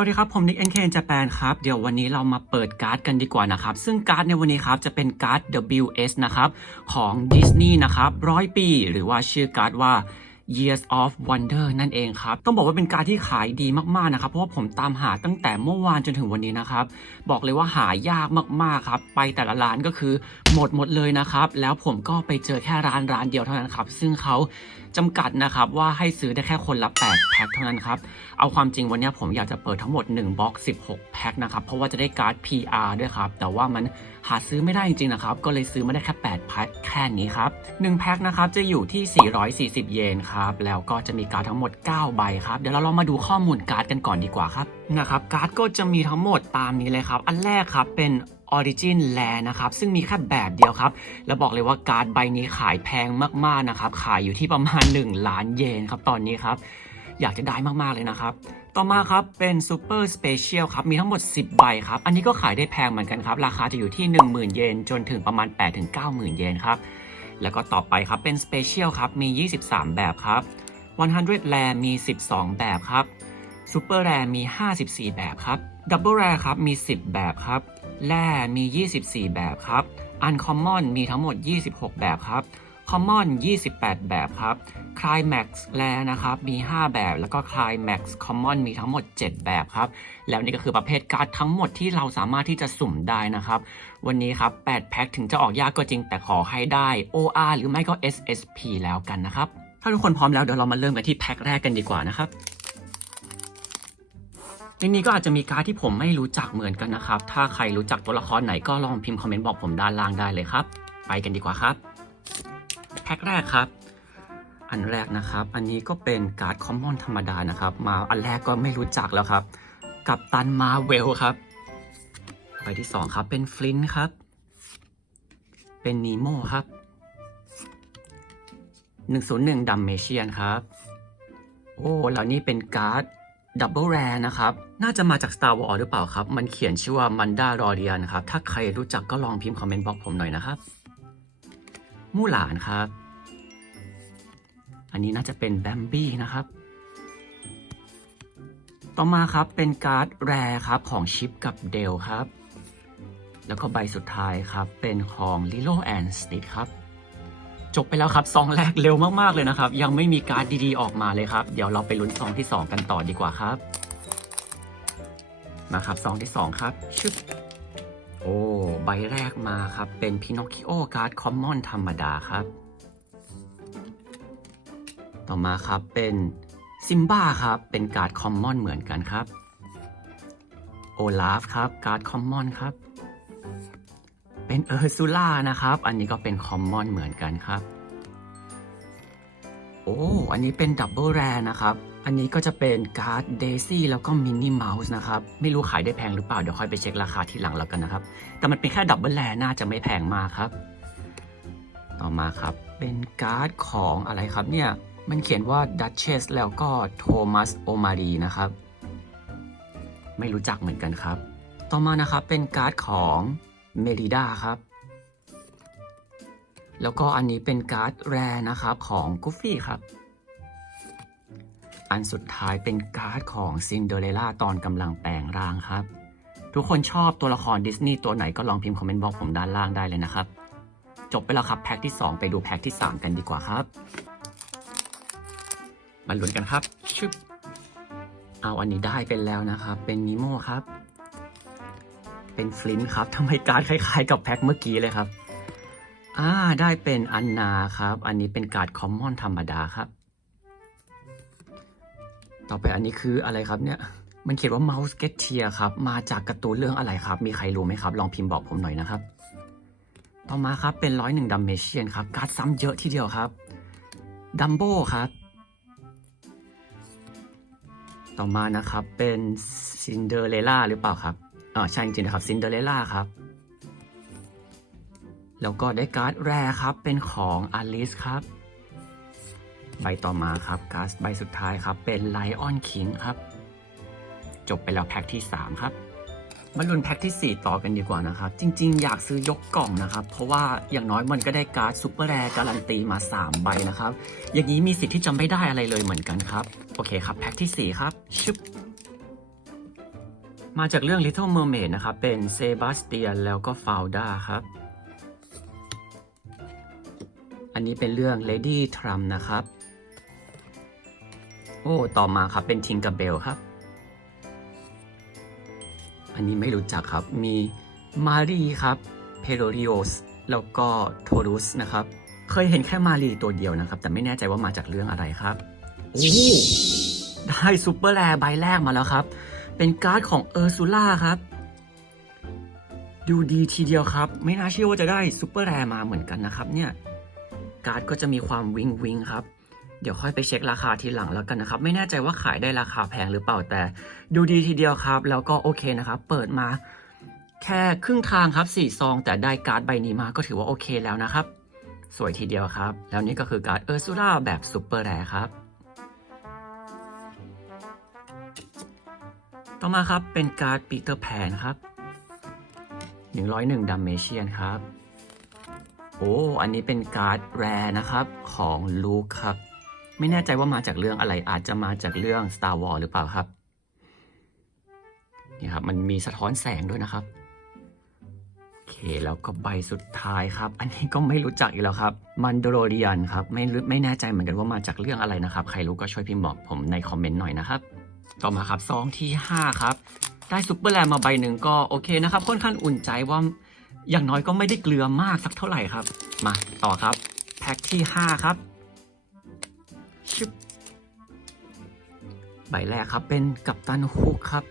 สวัสดีครับ ผมนิก NK in Japan ครับ เดี๋ยววันนี้เรามาเปิดการ์ดกันดีกว่านะครับ ซึ่งการ์ดในวันนี้ครับจะเป็นการ์ด WS นะครับ ของดิสนีย์นะครับร้อยปี หรือว่าชื่อการ์ดว่า Years of Wonder นั่นเองครับ ต้องบอกว่าเป็นการที่ขายดีมากๆนะครับ เพราะว่าผมตามหาตั้งแต่เมื่อวานจนถึงวันนี้นะครับ บอกเลยว่าหายากมากๆครับ ไปแต่ละร้านก็คือหมดหมดเลยนะครับ แล้วผมก็ไปเจอแค่ร้านร้านเดียวเท่านั้นครับ ซึ่งเขาจำกัดนะครับว่าให้ซื้อได้แค่คนละ 8 แพ็คเท่านั้นครับ เอาความจริงวันนี้ผมอยากจะเปิดทั้งหมด1บ็อก16 แพ็คนะครับ เพราะว่าจะได้การ์ด PR ด้วยครับ แต่ว่ามัน หาซื้อไม่ได้จริงๆนะครับ ก็เลยซื้อมาได้แค่8แพ็คแค่นี้ครับ1แพ็คนะครับจะอยู่ที่ 440 เยนครับ แล้วก็จะมีการ์ดทั้งหมด 9 ใบครับ เดี๋ยวเราลองมาดูข้อมูลการ์ดกันก่อนดีกว่าครับนะครับการ์ดก็จะมีทั้งหมดตามนี้เลยครับ อันแรกครับเป็น Origin l a นะครับซึ่งมีแค่แบบเดียวครับ แล้วบอกเลยว่าการ์ดใบนี้ขายแพงมากๆนะครับ ขายอยู่ที่ประมาณ 1 ล้านเยนครับตอนนี้ครับ อยากจะได้มากๆเลยนะครับ ต่อมาครับเป็น Super Special ครับมีทั้งหมด 10 ใบครับ อันนี้ก็ขายได้แพงเหมือนกันครับ ราคาจะอยู่ที่ 10,000 เยนจนถึงประมาณ 8-90,000 เยนครับ แล้วก็ต่อไปครับเป็น Special ครับมี 23 แบบครับ 100 Rare มี 12 แบบครับ Super Rare มี 54 แบบครับ Double Rare ครับมี 10 แบบครับแร่มี 24 แบบครับ Uncommon มีทั้งหมด 26 แบบครับ Common 28 แบบครับ Climax แลนะครับ มี 5 แบบ แล้วก็ Climax Common มีทั้งหมด 7 แบบครับ แล้วนี่ก็คือประเภทการ์ดทั้งหมดที่เราสามารถที่จะสุ่มได้นะครับ วันนี้ครับ 8 แพ็คถึงจะออกยากก็จริงแต่ขอให้ได้ OR หรือไม่ก็ SSP แล้วกันนะครับ ถ้าทุกคนพร้อมแล้วเดี๋ยวเรามาเริ่มกันที่แพ็คแรกกันดีกว่านะครับในนี้ก็อาจจะมีการ์ดที่ผมไม่รู้จักเหมือนกันนะครับ ถ้าใครรู้จักตัวละครไหนก็ลองพิมพ์คอมเมนต์บอกผมด้านล่างได้เลยครับ ไปกันดีกว่าครับ แพ็คแรกครับ อันแรกนะครับ อันนี้ก็เป็นการ์ดคอมมอนธรรมดานะครับ มาอันแรกก็ไม่รู้จักแล้วครับ กับตันมาเวลครับ ใบที่สองครับ เป็นฟลินครับ เป็นนีโมครับ 101ดัมเมเชียนครับ โอ้แล้วนี่เป็นการ์ดดับเบิลแรนะครับ น่าจะมาจาก Star Wars หรือเปล่าครับ มันเขียนชื่อว่ามันดารอเรียนครับ ถ้าใครรู้จักก็ลองพิมพ์คอมเมนต์บอกผมหน่อยนะครับ มู่หลานครับ อันนี้น่าจะเป็นแบมบี้นะครับ ต่อมาครับเป็นการ์ดแรครับของชิปกับเดลครับ แล้วก็ใบสุดท้ายครับเป็นของ Lilo and Stitch ครับจบไปแล้วครับซองแรกเร็วมาก ๆ เลยนะครับ ยังไม่มีการ์ดดีๆ ออกมาเลยครับ เดี๋ยวเราไปลุ้นซองที่ 2 กันต่อดีกว่าครับ มาครับซองที่ 2 ครับชึบโอ้ ใบแรกมาครับ เป็นพินอคคิโอการ์ดคอมมอนธรรมดาครับ ต่อมาครับเป็นซิมบ้าครับ เป็นการ์ดคอมมอนเหมือนกันครับ โอลาฟครับ การ์ดคอมมอนครับ เป็นเออร์ซูล่านะครับ อันนี้ก็เป็นคอมมอนเหมือนกันครับ โอ้ อันนี้เป็นดับเบิลแรนะครับ อันนี้ก็จะเป็นการ์ดเดซี่แล้วก็มินนี่เมาส์นะครับ ไม่รู้ขายได้แพงหรือเปล่า เดี๋ยวค่อยไปเช็คราคาทีหลังแล้วกันนะครับ แต่มันเป็นแค่ดับเบิลแรน่าจะไม่แพงมากครับ ต่อมาครับ เป็นการ์ดของอะไรครับเนี่ย มันเขียนว่าดัชเชสแล้วก็โทมัสโอมารีนะครับ ไม่รู้จักเหมือนกันครับ ต่อมานะครับเป็นการ์ดของเมริดาครับแล้วก็อันนี้เป็นการ์ดแรนะครับของกุฟฟี่ครับ อันสุดท้ายเป็นการ์ดของซินเดอเรลล่าตอนกำลังแปลงร่างครับ ทุกคนชอบตัวละครดิสนีย์ตัวไหนก็ลองพิมพ์คอมเมนต์บอกผมด้านล่างได้เลยนะครับ จบไปแล้วครับแพ็คที่ 2 ไปดูแพ็คที่ 3 กันดีกว่าครับ มาลุ้นกันครับชึบเอาอันนี้ได้เป็นแล้วนะครับ เป็นนิโมครับ เป็นฟลินต์ครับทำไมการ์ดคล้ายๆ กับแพ็คเมื่อกี้เลยครับอ่าได้เป็นอันนาครับ อันนี้เป็นการ์ดคอมมอนธรรมดาครับ ต่อไปอันนี้คืออะไรครับเนี่ย มันเขียนว่า Mouse Get Tear ครับ มาจากการ์ตูนเรื่องอะไรครับ มีใครรู้ไหมครับ ลองพิมพ์บอกผมหน่อยนะครับ ต่อมาครับเป็นร้อยหนึ่งดัมเมเชียนครับ การ์ดซ้ำเยอะทีเดียวครับ ดัมโบครับ ต่อมานะครับเป็นซินเดอเรล่าหรือเปล่าครับอ่าใช่จริงๆนะครับซินเดอเรล่าครับ แล้วก็ได้การ์ดแรครับเป็นของอลิสครับ ใบต่อมาครับการ์ใบสุดท้ายครับ เป็นไลออนคิงครับ จบไปแล้วแพ็คที่ 3 ครับมาลุ้นแพ็คที่ 4 ต่อกันดีกว่านะครับ จริง ๆ อยากซื้อยกกล่องนะครับ เพราะว่าอย่างน้อยมันก็ได้การ์ดซูเปอร์แรการันตีมา 3 ใบนะครับ อย่างนี้มีสิทธิ์ที่จะไม่ได้อะไรเลยเหมือนกันครับ โอเคครับ แพ็คที่ 4 ครับชึบมาจากเรื่อง Little Mermaid นะครับ เป็นเซบาสเตียนแล้วก็ฟาวดาครับ อันนี้เป็นเรื่อง Lady Trump นะครับ อ้ต่อมาครับเป็น Tinkerbell ครับ อันนี้ไม่รู้จักครับ มีมารีครับเพโ r ริโอสแล้วก็โทรุสนะครับ เคยเห็นแค่มารีตัวเดียวนะครับ แต่ไม่แน่ใจว่ามาจากเรื่องอะไรครับโอ้ได้ซูเปอร์แรร์ใบแรกมาแล้วครับ เป็นการ์ดของเออร์ซูล่าครับ ดูดีทีเดียวครับ ไม่น่าเชื่อว่าจะได้ซูเปอร์แรร์มาเหมือนกันนะครับเนี่ย การ์ดก็จะมีความวิงวิงครับ เดี๋ยวค่อยไปเช็คราคาทีหลังแล้วกันนะครับ ไม่แน่ใจว่าขายได้ราคาแพงหรือเปล่าแต่ ดูดีทีเดียวครับ แล้วก็โอเคนะครับ เปิดมา แค่ครึ่งทางครับสี่ซอง แต่ได้การ์ดใบนี้มาก็ถือว่าโอเคแล้วนะครับ สวยทีเดียวครับ แล้วนี่ก็คือการ์ดเออร์ซูล่าแบบซูเปอร์แรครับต่อมาครับเป็นการ์ดปีเตอร์แพนครับ 101ดัมเมเชียนครับ โอ้ อันนี้เป็นการ์ดแรนะครับของลูคครับ ไม่แน่ใจว่ามาจากเรื่องอะไรอาจจะมาจากเรื่อง Star Wars หรือเปล่าครับนี่ครับมันมีสะท้อนแสงด้วยนะครับโอเคแล้วก็ใบสุดท้ายครับ อันนี้ก็ไม่รู้จักอีกแล้วครับมันโดโรเรียนครับไม่รู้ไม่แน่ใจเหมือนกันว่ามาจากเรื่องอะไรนะครับ ใครรู้ก็ช่วยพิมพ์บอกผมในคอมเมนต์หน่อยนะครับ ต่อมาครับซองที่5ครับได้ซุปเปอร์แลนมาใบหนึ่งก็โอเคนะครับค่อนข้างอุ่นใจว่าอย่างน้อยก็ไม่ได้เกลือมากสักเท่าไหร่ครับ มาต่อครับแพ็คที่ 5 ครับ ชึบใบแรกครับเป็นกัปตันฮุกครับ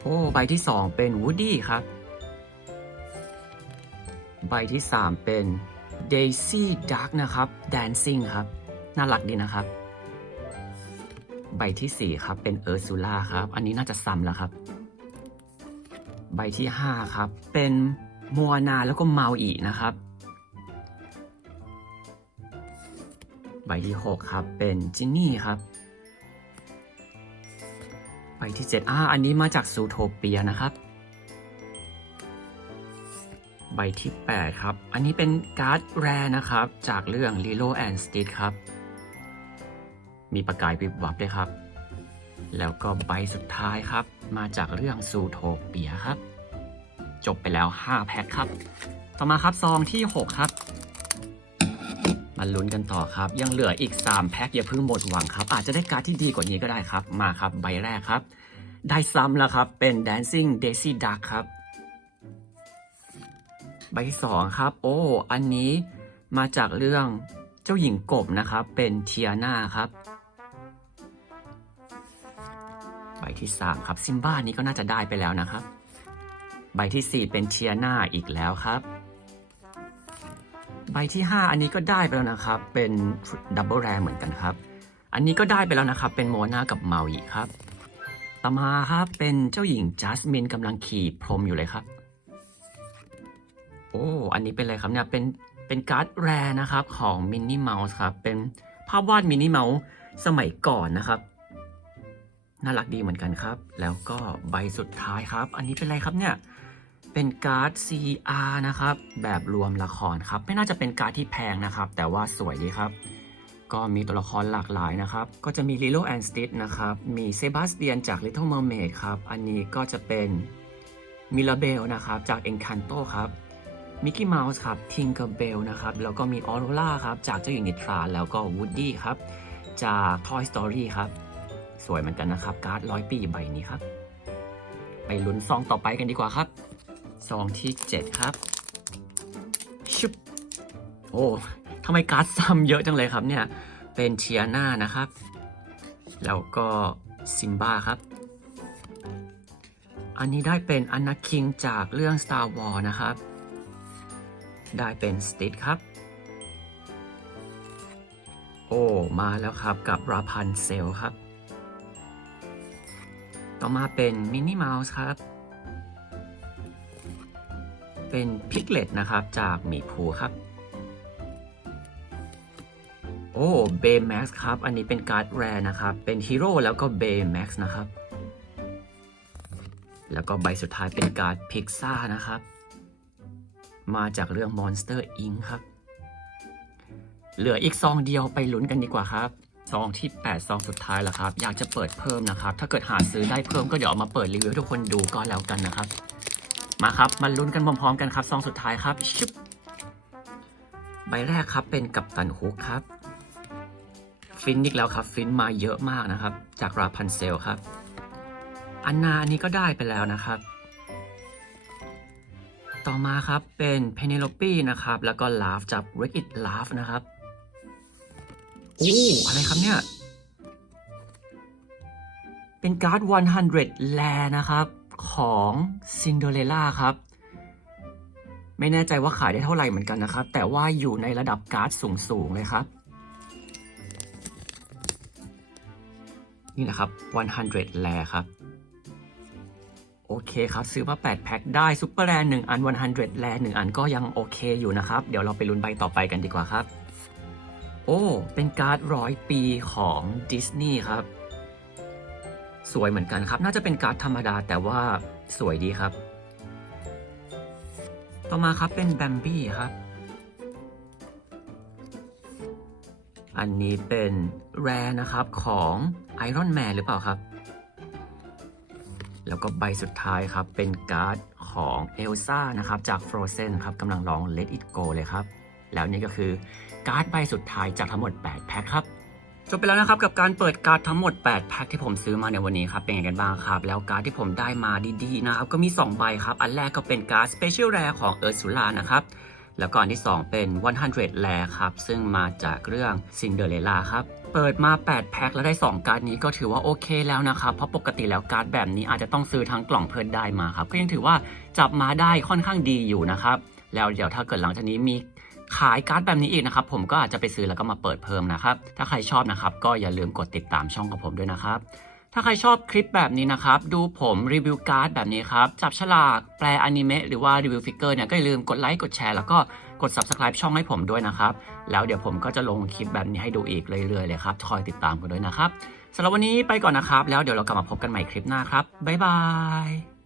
โอ้ใบที่2เป็นวูดดี้ครับ ใบที่3เป็น Daisy Duck นะครับ Dancing ครับ น่ารักดีนะครับ ใบที่4ครับเป็นเออร์ซูล่าครับ อันนี้น่าจะซ้ำแล้วครับ ใบที่5ครับเป็นมัวนาแล้วก็เมาอีนะครับ ใบที่ 6 ครับ เป็นจินนี่ครับ ใบที่7อ่าอันนี้มาจากซูโทเปียนะครับ ใบที่ 8 ครับ อันนี้เป็นการ์ดแรนะครับ จากเรื่อง Lilo and Stitch ครับ มีประกายวิบวับด้วยครับ แล้วก็ใบสุดท้ายครับ มาจากเรื่องซูโทเปียครับ จบไปแล้ว 5 แพ็คครับ ต่อมาครับซองที่ 6 ครับ มาลุ้นกันต่อครับ ยังเหลืออีก 3 แพ็คอย่าเพิ่งหมดหวังครับ อาจจะได้การ์ดที่ดีกว่านี้ก็ได้ครับ มาครับใบแรกครับ ได้ซ้ำแล้วครับ เป็น Dancing Daisy Duck ครับ ใบสองครับ โอ้ อันนี้มาจากเรื่องเจ้าหญิงกบนะครับ เป็นเทียนาครับ ใบที่สามครับซิมบ้านี้ก็น่าจะได้ไปแล้วนะครับ ใบที่สี่เป็นเทียนาอีกแล้วครับ ใบที่ห้าอันนี้ก็ได้ไปแล้วนะครับ เป็นดับเบิลแรเหมือนกันครับ อันนี้ก็ได้ไปแล้วนะครับ เป็นโมนากับเมาอีครับ ต่อมาครับเป็นเจ้าหญิงจัสมินกำลังขี่พรมอยู่เลยครับ โอ้ อันนี้เป็นอะไรครับเนี่ย เป็น เป็นการ์ดแรนะครับของมินนี่เมาส์ครับ เป็นภาพวาดมินนี่เมาส์สมัยก่อนนะครับ น่ารักดีเหมือนกันครับ แล้วก็ใบสุดท้ายครับ อันนี้เป็นอะไรครับเนี่ย เป็นการ์ด CR นะครับ แบบรวมละครครับ ไม่น่าจะเป็นการ์ดที่แพงนะครับ แต่ว่าสวยดีครับ ก็มีตัวละครหลากหลายนะครับ ก็จะมี Lilo and Stitch นะครับ มีเซบาสเตียนจาก Little Mermaid ครับ อันนี้ก็จะเป็นมิลาเบลนะครับจาก Encanto ครับมิกกี้เมาส์ครับทิงเกอร์เบลนะครับ แล้วก็มีออโรล่าครับ จากเจ้าหญิงนิทรา แล้วก็วูดดี้ครับ จาก Toy Story ครับ สวยเหมือนกันนะครับ การ์ดร้อยปีใบนี้ครับ ไปลุ้นซองต่อไปกันดีกว่าครับ ซองที่ 7 ครับชุบโอ้ทำไมการ์ดซ้ำเยอะจังเลยครับเนี่ย เป็นเชียนานะครับ แล้วก็ซิมบ้าครับ อันนี้ได้เป็นอนาคิงจากเรื่อง Star Wars นะครับ ได้เป็นสติ t ครับ โอ้ มาแล้วครับกับราพันเซลครับ ต่อมาเป็นมินนี่เมาส์ครับ เป็นพิกเลตนะครับจากหมีภูครับ โอ้เบย์แม็กซ์ครับ อันนี้เป็นการ์ดแรนะครับ เป็นฮีโร่แล้วก็เบย์แม็กซ์นะครับ แล้วก็ใบสุดท้ายเป็นการ์ดพิกซ่านะครับ มาจากเรื่อง Monster Inc ครับ เหลืออีกซองเดียวไปลุ้นกันดีกว่าครับซองที่ 8 ซองสุดท้ายแล้วครับ อยากจะเปิดเพิ่มนะครับ ถ้าเกิดหาซื้อได้เพิ่มก็เดี๋ยวเอามาเปิดรีวิวทุกคนดูก็แล้วกันนะครับ มาครับมาลุ้นกันพร้อมๆกันครับซองสุดท้ายครับชุบใบแรกครับเป็นกัปตันฮุกครับ ฟินอีกแล้วครับ ฟินมาเยอะมากนะครับ จากราพันเซลครับ อันนาอันนี้ก็ได้ไปแล้วนะครับ ต่อมาครับเป็นเพเนโลปีนะครับ แล้วก็ลาฟจาก Wreck It Laugh นะครับอู้อะไรครับเนี่ย เป็นการ์ด100 แลนะครับ ของ Cinderella ครับ ไม่แน่ใจว่าขายได้เท่าไหร่เหมือนกันนะครับ แต่ว่าอยู่ในระดับการ์ดสูง ๆ เลยครับ นี่นะครับ 100 แลครับ โอเคครับ ซื้อมา 8 แพ็คได้ซุปเปอร์แรหนึ่งอัน 100 แลหนึ่งอันก็ยังโอเคอยู่นะครับ เดี๋ยวเราไปลุ้นใบต่อไปกันดีกว่าครับ โอ้ เป็นการ์ดร้อยปีของดิสนีย์ครับ สวยเหมือนกันครับ น่าจะเป็นการ์ดธรรมดาแต่ว่าสวยดีครับ ต่อมาครับเป็นแบมบี้ครับ อันนี้เป็นแรนะครับของไอรอนแมนหรือเปล่าครับ แล้วก็ใบสุดท้ายครับเป็นการ์ดของเอลซ่านะครับจาก Frozen ครับกำลังร้อง Let It Go เลยครับ แล้วนี่ก็คือการ์ดใบสุดท้ายจากทั้งหมด 8 แพ็คครับ จบไปแล้วนะครับกับการเปิดการ์ดทั้งหมด 8 แพ็คที่ผมซื้อมาในวันนี้ครับเป็นไงกันบ้างครับ แล้วการ์ดที่ผมได้มาดีๆนะครับก็มี 2 ใบครับ อันแรกก็เป็นการ์ด Special Rare ของ u r s u l a นะครับ แล้วก็อันที่ 2 เป็น 100 Rare ครับ ซึ่งมาจากเรื่อง Cinderella ครับ เปิดมา 8 แพ็คแล้วได้ 2 การ์ดนี้ก็ถือว่าโอเคแล้วนะครับ เพราะปกติแล้วการ์ดแบบนี้อาจจะต้องซื้อทั้งกล่องเพื่อนได้มาครับก็ยังถือว่าจับมาได้ค่อนข้างดีอยู่นะครับแล้วเดี๋ยวถ้าเกิดหลังจากนี้มี ขายการ์ดแบบนี้อีกนะครับ ผมก็อาจจะไปซื้อแล้วก็มาเปิดเพิ่มนะครับ ถ้าใครชอบนะครับ ก็อย่าลืมกดติดตามช่องของผมด้วยนะครับ ถ้าใครชอบคลิปแบบนี้นะครับ ดูผมรีวิวการ์ดแบบนี้ครับ จับฉลากแปลอนิเมะหรือว่ารีวิวฟิกเกอร์เนี่ยก็อย่าลืมกดไลค์กดแชร์แล้วก็กด subscribe ช่องให้ผมด้วยนะครับ แล้วเดี๋ยวผมก็จะลงคลิปแบบนี้ให้ดูอีกเรื่อยๆเลยครับคอยติดตามกันด้วยนะครับสำหรับวันนี้ไปก่อนนะครับ แล้วเดี๋ยวเรากลับมาพบกันใหม่คลิปหน้าครับบ๊ายบาย